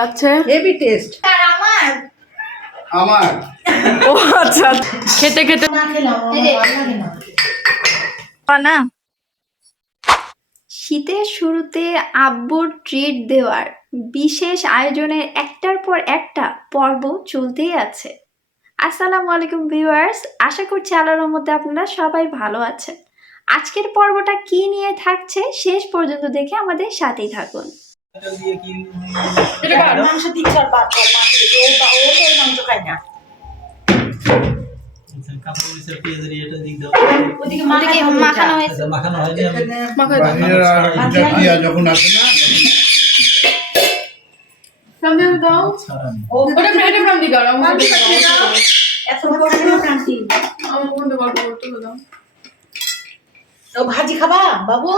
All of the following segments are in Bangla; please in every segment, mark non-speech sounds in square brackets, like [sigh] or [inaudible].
লাগছে? হেভি টেস্ট আমার? ও আচ্ছা। খেতে খেতে। না শীতের শুরুতে আব্বুর ট্রিট দেওয়ার বিশেষ আয়োজনের একটার পর একটা পর্ব চলতেই আছে। আসসালামু আলাইকুম ভিউয়ার্স আশা করছি আল্লাহর রহমতে আপনারা সবাই ভালো আছেন। আজকের পর্বটা কি নিয়ে থাকছে শেষ পর্যন্ত দেখে আমাদের সাথেই থাকুন। মাংস মাংস না। মাখানো হয়েছে। মাখানো হয়নি যখন আসে না সামনে দাও। ওটা প্লেটে প্রান্তি দাও। এত বড় প্রান্তি? গল্প করতে দাও। ও ভাজি খাবা? বাবু?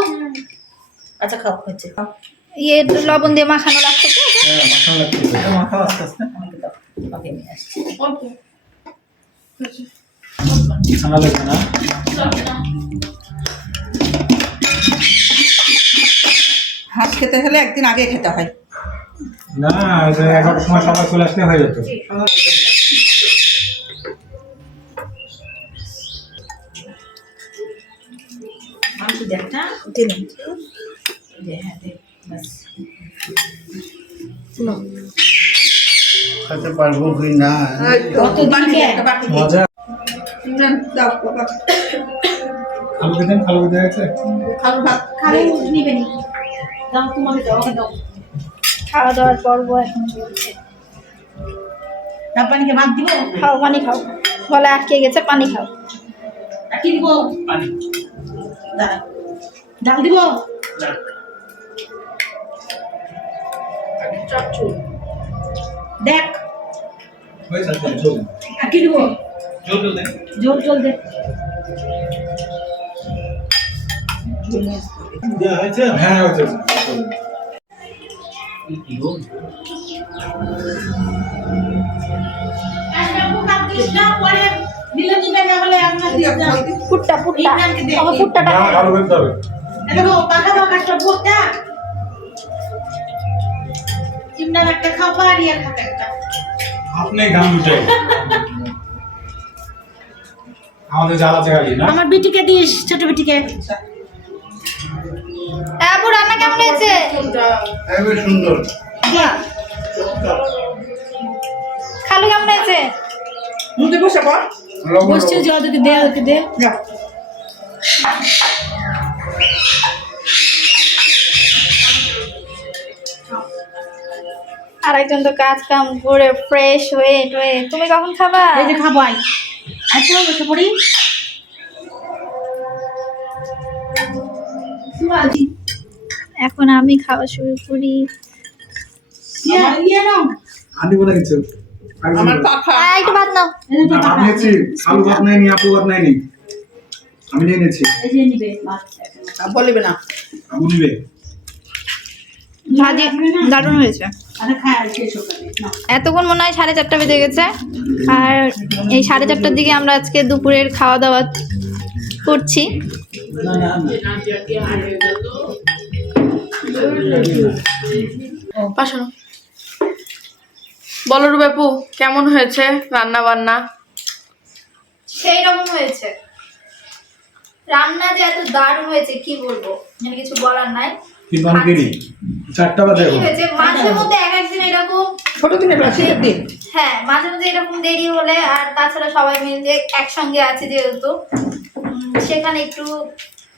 আচ্ছা খাও হচ্ছে খাও। ইয়ে লবণ দিয়ে মাখানো লাগছে তো? হ্যাঁ মাখানো লাগছে। এটা মাখাও আস্তে আস্তে। আমাকে নিয়ে আসছি। অল্প ঠান্ডা লাগবে না? হাঁস খেতে হলে একদিন আগে খেতে হয়। না এগারোটার সময় সবাই চলে আসলে হয়ে যেত। মাংস দিলাম হ্যাঁ খেতে পারব কি না? মজা। আলু দিতেন আলু দিতে গেছে খালো ভাত। খালো নিবে দাও তোমাকে দাও দাও। খাওয়া দাওয়ার পর্ব এখন চলছে। না পানিকে ভাত দিব? খাও পানি খাও। গলা আটকে গেছে পানি খাও। আর দিব? পানি। ডাল দিব? দেখ। চল আর কি দিব? জোর জল দে হ্যাঁ হয়েছে ফুটটা ফুটটা। ইমরান একটা খাবা আর ইয়া খাবে একটা। আপনি গান আমাদের জ্বালা জায়গা না? আমার বিটিকে দিস ছোট বিটিকে। আবু রান্না কেমন হয়েছে? খুবই সুন্দর। খালু কেমন হয়েছে? মুখে বসে পড় লবণ বসছে যে ওদেরকে দে ওদেরকে দে। আর একজন তো কাজ কাম করে ফ্রেশ হয়ে টয়ে। তুমি কখন খাবা? এই যে খাব আই আচ্ছা বসে পড়ি। এখন আমি খাওয়া শুরু করি। নাও। আন্টি বলে গেছে। আমার পাখা। একটু ভাত নাও। আমি পাখা আলু ভাত নেয়নি আপু ভাত নেয়নি আমি নিয়ে নিয়েছি। এই যে নিবে মাছ বলিবে না। আপু নিবে। দারুণ হয়েছে। এতক্ষণ মনে হয় সাড়ে চারটা বেজে গেছে। আর এই সাড়ে চারটার দিকে আমরা আজকে দুপুরের খাওয়া দাওয়া করছি। না না পাশানো বলো রুবেপু কেমন হয়েছে রান্না বান্না সেই রকম হয়েছে। রান্না যে এত দারুণ হয়েছে কি বলব? মানে কিছু বলার নাই। চারটা বাজে এখন। মাঝে মধ্যে এক একদিন এরকম ছোট দিনের শীতের দিন। হ্যাঁ মাঝে মধ্যে এরকম দেরি হলে আর তাছাড়া সবাই মিলে একসঙ্গে আছে যেহেতু সেখানে একটু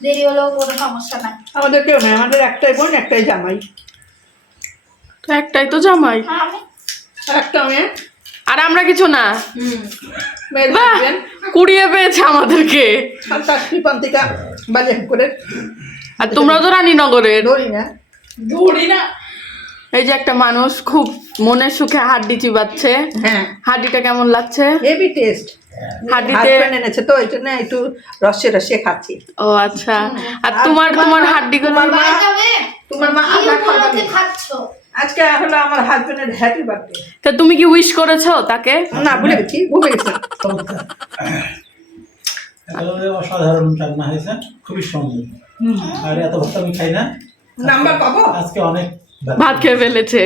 দেরি হলেও কোনো সমস্যা নাই। আমাদের কেউ নাই আমাদের একটাই বোন একটাই জামাই। একটাই তো জামাই। হ্যাঁ একটা মেয়ে। আর আমরা কিছু না। কুড়িয়ে পেয়েছে আমাদেরকে। সাতটা কৃপান্তিকা বাজে করে। আর তোমরা তো রানীনগরের। ধরি না ধরি না এই যে একটা মানুষ খুব মনের সুখে হাড্ডি চিবাচ্ছে। হ্যাঁ। হাড্ডিটা কেমন লাগছে? হেভি টেস্ট হাড্ডিতে এনেছে তো এই জন্য একটু রসে রসে খাচ্ছি। ও আচ্ছা। আর তোমার তোমার হাড্ডিগুলো তোমার মা তোমার মা খাচ্ছ? আজকে হলো আমার হাজবেন্ডের হ্যাপি বার্থডে তা তুমি কি উইশ করেছ তাকে? না ভুলে গেছি ভুলে গেছি। অসাধারণ রান্না হয়েছে খুবই সুন্দর। আর এত ভাত আমি খাই না। নাম্বার পাবো? আজকে অনেক ভাত খেয়ে ফেলেছে।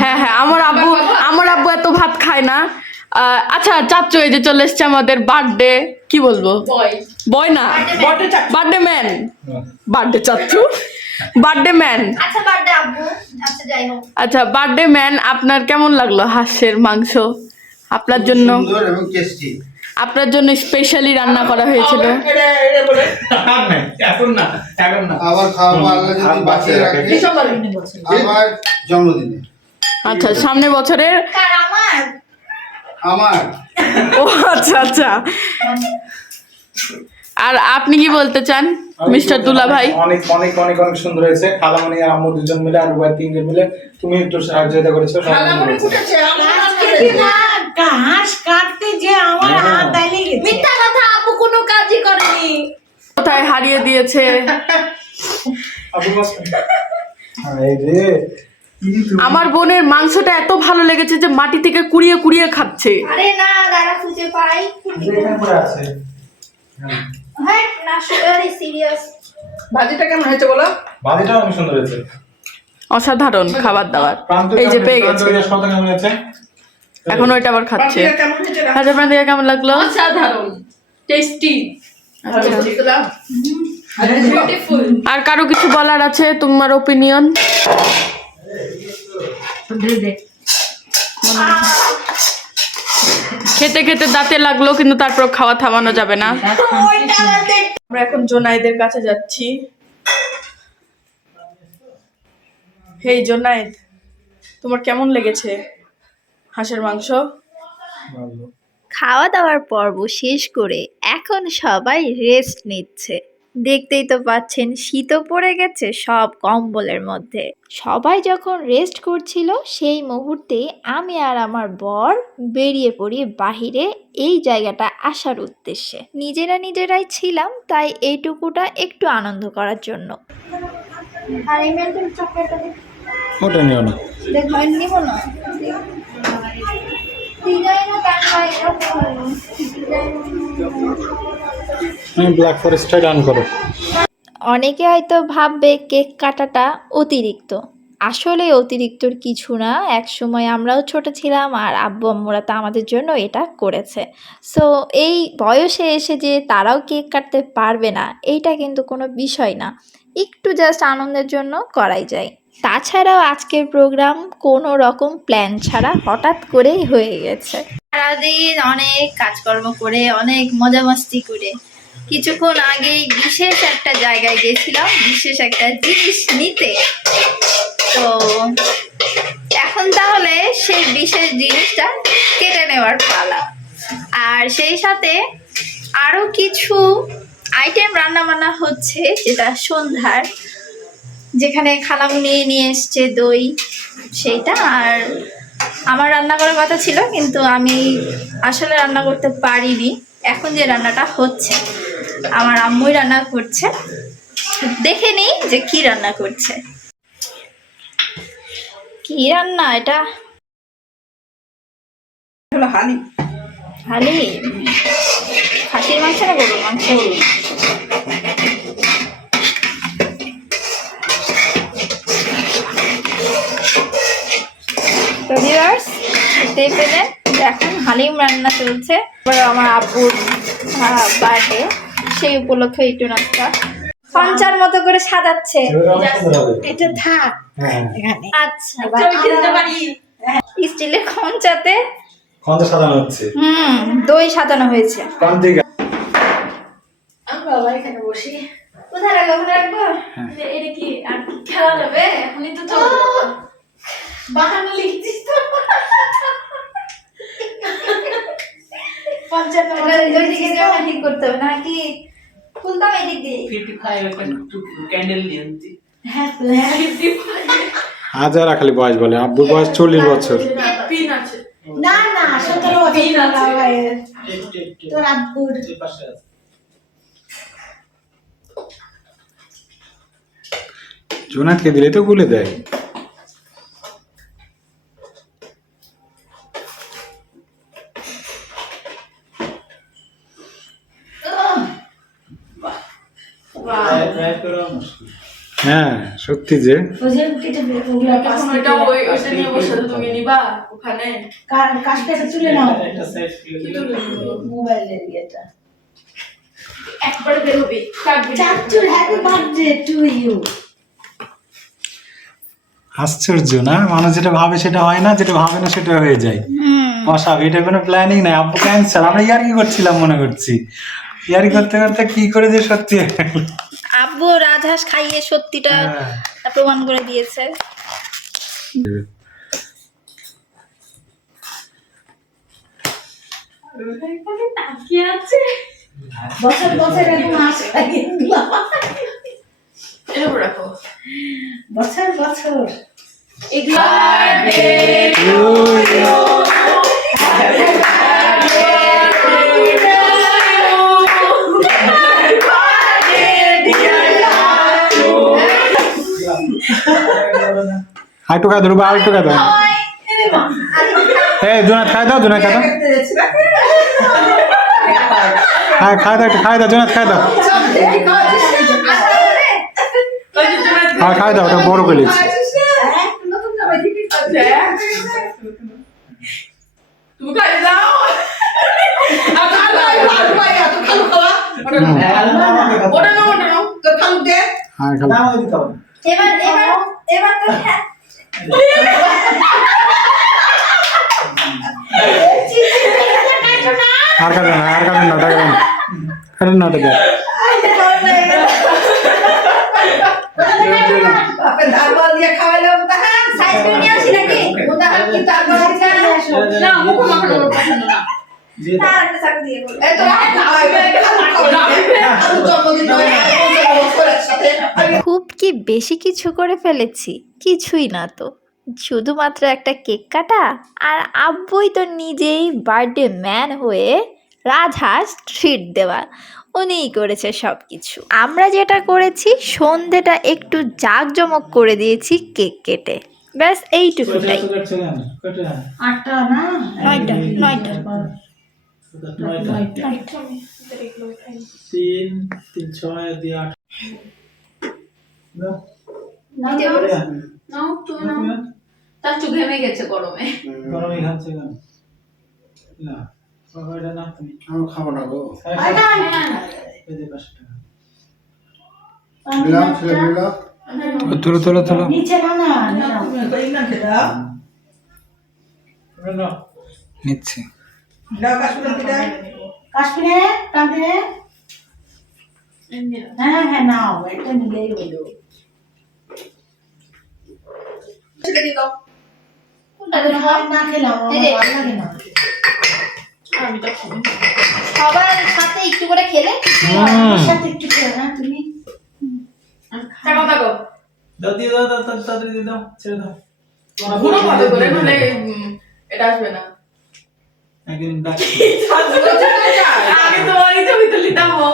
হ্যাঁ হ্যাঁ আমার আব্বু আমার আব্বু এত ভাত খায় না। আচ্ছা চাচ্চু এই যে চলে এসছে আমাদের বার্থডে কি বলব? বয় না? বার্থডে ম্যান বার্থডে চাচ্চু। বার্থডে ম্যান আচ্ছা বার্থডে আচ্ছা যাই হোক। আচ্ছা ম্যান আপনার কেমন লাগল হাঁসের মাংস? আপনার জন্য সুন্দর এবং টেস্টি আপনার জন্য স্পেশালি রান্না করা হয়েছিল। আবার খাওয়া যদি বাঁচিয়ে রাখে। আবার জন্মদিনে। আচ্ছা সামনে বছরের আমার। আমার। ও আচ্ছা আচ্ছা। আর আপনি কি বলতে চান মিস্টার দুলা ভাই? অনেক অনেক অনেক অনেক সুন্দর হয়েছে। খালামণি আর আম্মু দুজন মিলে আর উভয় তিনজন মিলে। তুমি একটু সাহায্য করেছ ঘাস কাটতে যে আমার হাত দাইলে গেছে। মিথ্যা কথা আব্বু কোনো কাজই করেনি। কোথায় হারিয়ে দিয়েছে। হ্যাঁ, আমার বোনের মাংসটা এত ভালো লেগেছে যে মাটি থেকে কুড়িয়ে কুড়িয়ে খাচ্ছে। আরে না দাঁড়া খুঁজে পাই। আছে। হ্যাঁ। হ্যাঁ না সরি সিরিয়াস। ভাজিটা কেমন হয়েছে বলো? বাদিটাও অনেক সুন্দর হয়েছে। অসাধারণ খাবার দাবার। এই যে পেয়ে গেছে রিয়াজ কত কেমন হয়েছে এখন ওইটা আবার খাচ্ছে। আচ্ছা আপনার দিকে কেমন লাগল? অসাধারণ। টেস্টি আর কারও কিছু বলার আছে তোমার ওপিনিয়ন খেতে খেতে দাঁতে লাগল কিন্তু তারপর খাওয়া থামানো যাবে না। আমরা এখন জোনাইদের কাছে যাচ্ছি। হেই জোনাইদ তোমার কেমন লেগেছে? হাঁসের মাংস? খাওয়া দাওয়ার পর্ব শেষ করে এখন সবাই রেস্ট নিচ্ছে। দেখতেই তো পাচ্ছেন শীতও পড়ে গেছে সব কম্বলের মধ্যে। সবাই যখন রেস্ট করছিল সেই মুহূর্তে আমি আর আমার বর বেরিয়ে পড়ি বাহিরে এই জায়গাটা আসার উদ্দেশ্যে। নিজেরা নিজেরাই ছিলাম তাই এইটুকুটা একটু আনন্দ করার জন্য। আর এই মেন্টাল চকলেটটা ওটা নিও না। নিব না ডিজাইনও কেন হয় এরকম আমি ব্ল্যাক ডান করো। অনেকে হয়তো ভাববে কেক কাটাটা অতিরিক্ত। আসলে অতিরিক্তর কিছু না এক সময় আমরাও ছোট ছিলাম আর আব্বু আম্মুরা তো আমাদের জন্য এটা করেছে। সো এই বয়সে এসে যে তারাও কেক কাটতে পারবে না, এইটা কিন্তু কোনো বিষয় না। একটু জাস্ট আনন্দের জন্য করাই যায়। তাছাড়াও আজকের প্রোগ্রাম কোনো রকম প্ল্যান ছাড়া হঠাৎ করেই হয়ে গেছে। সারাদিন অনেক কাজকর্ম করে, অনেক মজা মাস্তি করে। কিছুক্ষণ আগেই বিশেষ একটা জায়গায় গেছিলাম, বিশেষ একটা জিনিস নিতে। তো এখন তাহলে সেই বিশেষ জিনিসটা কেটে নেওয়ার পালা। আর সেই সাথে আরও কিছু আইটেম রান্না বান্না হচ্ছে, যেটা সন্ধ্যার। যেখানে খালামুনি নিয়ে এসছে দই সেইটা। আর আমার রান্না করার কথা ছিল কিন্তু আমি আসলে রান্না করতে পারিনি। এখন যে রান্নাটা হচ্ছে আমার আম্মুই রান্না করছে। দেখে নিই যে কি রান্না করছে। কি রান্না এটা? হলো হানি হালি? খাসির মাংস না গরুর মাংস? দেখতেই পেলেন যে এখন হালিম রান্না চলছে। এবার আমার আব্বুর বার্থডে সেই উপলক্ষে একটু নাস্তা পঞ্চার মতো করে সাজাচ্ছে। এটা থাক। হ্যাঁ। আচ্ছা স্টিলের খঞ্চাতে কত সাজানো হচ্ছে। হুম দই সাজানো হয়েছে। কোন বাবা এখানে বসি। কোথায় রাখব ওখানে রাখব? এটা- এটা কি? আর খেলা যাবে? এখনই তো চলো বাহানা লিখছিস তো পঞ্চান্ন ওই দিকে যেমন ঠিক করতে হবে নাকি খুলতাম এদিক দিয়ে। ক্যান্ডেল দিয়ে হ্যাঁ। তো হ্যাঁ হাজার খালি বয়স বলে আব্বুর বয়স চল্লিশ বছর। না না সতেরো তোর আব্বুর। এই পাশে আছে। জোনাথকে দিলে তো গুলে দেয় ট্রাই ট্রাই করো মুশকিল হ্যাঁ সত্যি যে ওই যে কেটে ফেলে ওগুলো পাশ এখন থেকে ওইটা ওই ওইটা নিয়ে বসে তো তুমি নিবা ওখানে কা- কাশ পেঁচে তুলে নাও একটা একবারে হ্যাপি বার্থডে টু ইউ আশ্চর্য না? মানুষ যেটা ভাবে সেটা হয় না যেটা ভাবে না সেটা হয়ে যায়। অস্বাভাবিক এটা কোনো প্ল্যানিং নাই। আব্বু ক্যান্সার আমরা ইয়ার্কি করছিলাম মনে করছি? ইয়ার্কি করতে করতে কি করে যে সত্যি? আব্বু রাজহাঁস খাইয়ে সত্যিটা হ্যাঁ। প্রমাণ করে দিয়েছে। বছর বছর এরকম হাঁস খাইয়ে দিলাম। এর উপর রাখো। বছর বছর। আরেকটু খাই ধরবো আরেকটু খাই দাও এই জোনাত খাই দাও জোনাত খাই দাও। হ্যাঁ খাই দাও খাই দাও জোনাত খাই দাও। হ্যাঁ খাই দাও ওটা বড় আর নাও হ্যাঁ। এবার এবার এবার তো [laughs] হ্যাঁ। আর কাটেন না আর কাটেন না কাটেন কাটেন না দেখ। দিয়ে কি বেশি কিছু করে ফেলেছি? কিছুই না তো। শুধুমাত্র একটা কেক কাটা আর আব্বুই তো নিজেই বার্থডে ম্যান হয়ে রাজহাঁস ট্রিট দেওয়া। উনিই করেছে সব কিছু আমরা যেটা করেছি সন্ধেটা একটু জাঁকজমক করে দিয়েছি কেক কেটে। ব্যাস এইটুকুটাই। তিন তিন ছয় দুই আট। নাও তুমি নাও তার চোখ ঘেমে গেছে গরমে। গরমে খাচ্ছে কেন? না। বাবা না তুমি। আমি খাব না গো। এই যে পাঁচশো টাকা। নিলাম ছেলে নিলাম তোলো তোলো তোলো। নিচে না না নাও। তুমি নাও। নিচ্ছি। কাশ্মীরে কান্তিরে হ্যাঁ হ্যাঁ এটা হয় তো সবার সাথে একটু করে খেলে সাথে একটু খেয়ে না তুমি এটা আসবে না আগে তোমারই ছবি দাও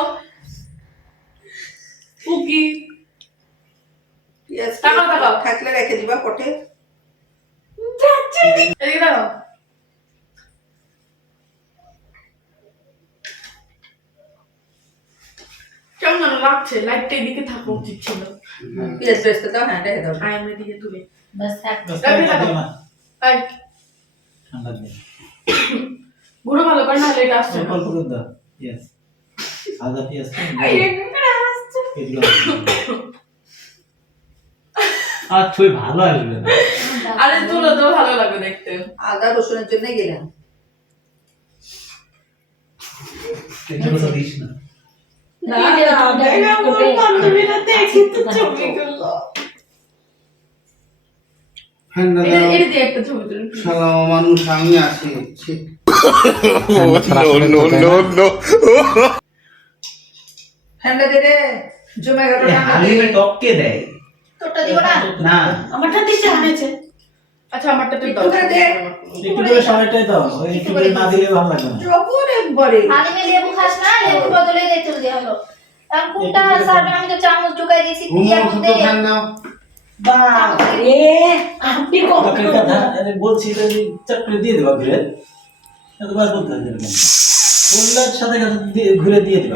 পুকি তাকাও তাকাও থাকলে রেখে দিবা পটে। এদিকে দাও কেমন লাগছে লাইটটা এদিকে থাকা উচিত ছিল পেঁয়াজ বেসতে দাও হ্যাঁ রেখে দাও। আয়াম এদিকে তুলে। বাস থাক ঠান্ডা দিও না আই ঠান্ডা দিও ঘুরো ভালো করে নাহলে এটা আসছে অল্প করে দাও। ইয়েস আদা পেঁয়াজ। তো এগুলো আর তুই ভালো আসবে না আরে তুলো তো ভালো লাগবে দেখতে আদা রসুনের জন্য গেলাম দিস না হ্যাঁ না ছবি তুলি মানুষ আমি আছি ছি। ঠান্ডা দে রে জমে গেল হালিমে টপকে দেয়। তোরটা দিব না? না। আমারটা দিছে আনেছে আচ্ছা আমারটা তুই একটু করে দে। একটু করে সময়টাই দাও। একটু করে না দিলে ভালো লাগবে না। যখন একবারে। হালিমে লেবু খাস না? লেবুর বদলে তেঁতুল দেওয়া হলো। এখন কোনটা সারবে? আমি তো চামচ ঢুকাই দিয়েছি আপনি কত বলছি এটা যে চট করে দিয়ে দেবা ঘুরে। এতবার বলতে বললার সাথে ঘুরে দিয়ে দেবা।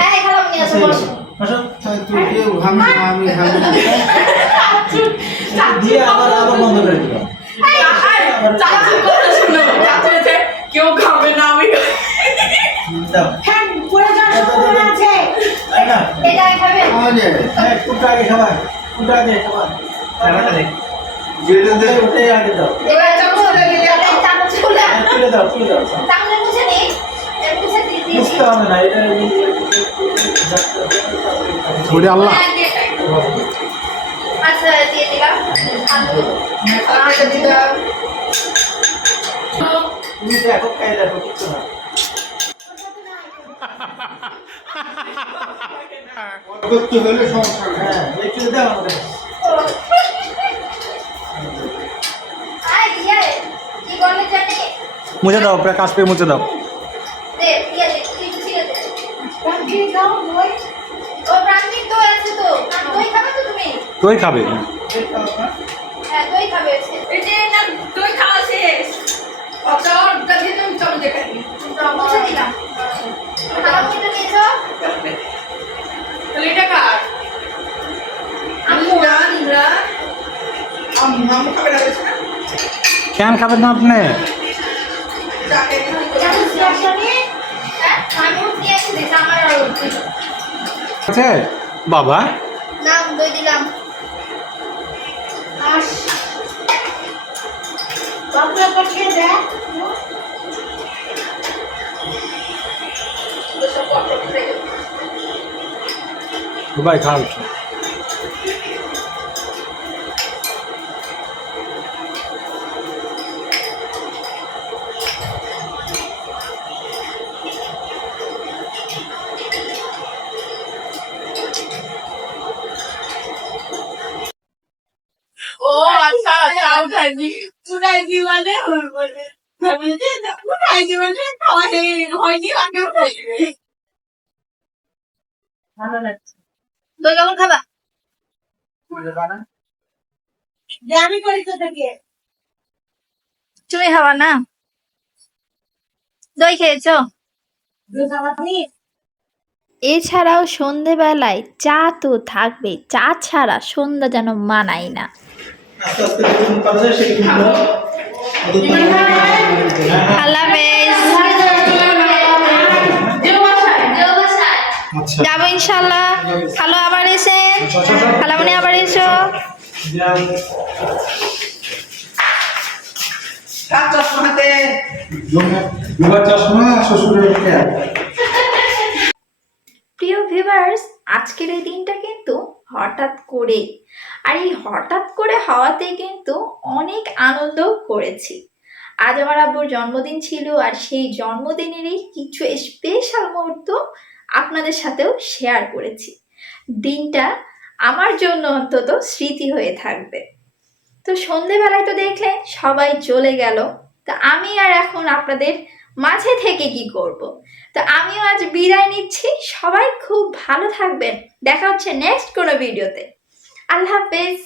হ্যাঁ দিয়ে [laughs] আবার আবার বন্ধ করে কেউ খাবে না আমি। হ্যাঁ খুলে। হ্যাঁ, বুঝতে হবে না এটা ওরে আল্লাহ। আচ্ছা দিয়ে দিলাম। দিলাম। দেখো দেখো কিছু না করতে হলে সমস্যা হ্যাঁ একটু দাও বলে জানি? মুছে দাও প্রায় কাজ পেয়ে মুছে দাও। দই আছে তো দই খাবে তো তুমি তোই খাবে আছে? বাবা? নাম দই দিলাম। আস। বাবু মানে বলে আমি যে উঠাইনি মানে খাওয়া হয়নি আগে উঠাইনি ভালো লাগছে। দই কেমন খাবা? যে করি তো থেকে তুমি খাবা না? দই খেয়েছো? এছাড়াও সন্ধেবেলায় চা তো থাকবে চা ছাড়া সন্ধ্যা যেন মানায় না। আস্তে আস্তে যখন করা যায় আচ্ছা। যাব ইনশাল্লাহ হ্যালো আবার এসে। খালামণি আবার এসো। চশমাতে চশমা শ্বশুরের প্রিয় ভিউয়ার্স আজকের এই দিনটা কিন্তু হঠাৎ করে। আর এই হঠাৎ করে হওয়াতে কিন্তু অনেক আনন্দ করেছি। আজ আমার আব্বুর জন্মদিন ছিল আর সেই জন্মদিনেরই কিছু স্পেশাল মুহূর্ত আপনাদের সাথেও শেয়ার করেছি। দিনটা আমার জন্য অন্তত স্মৃতি হয়ে থাকবে। তো সন্ধেবেলায় তো দেখলেন সবাই চলে গেল। তা আমি আর এখন আপনাদের মাঝে থেকে কি করব। তো আমিও আজ বিদায় নিচ্ছি। সবাই খুব ভালো থাকবেন। দেখা হচ্ছে নেক্সট কোনো ভিডিওতে আল্লাহ হাফেজ।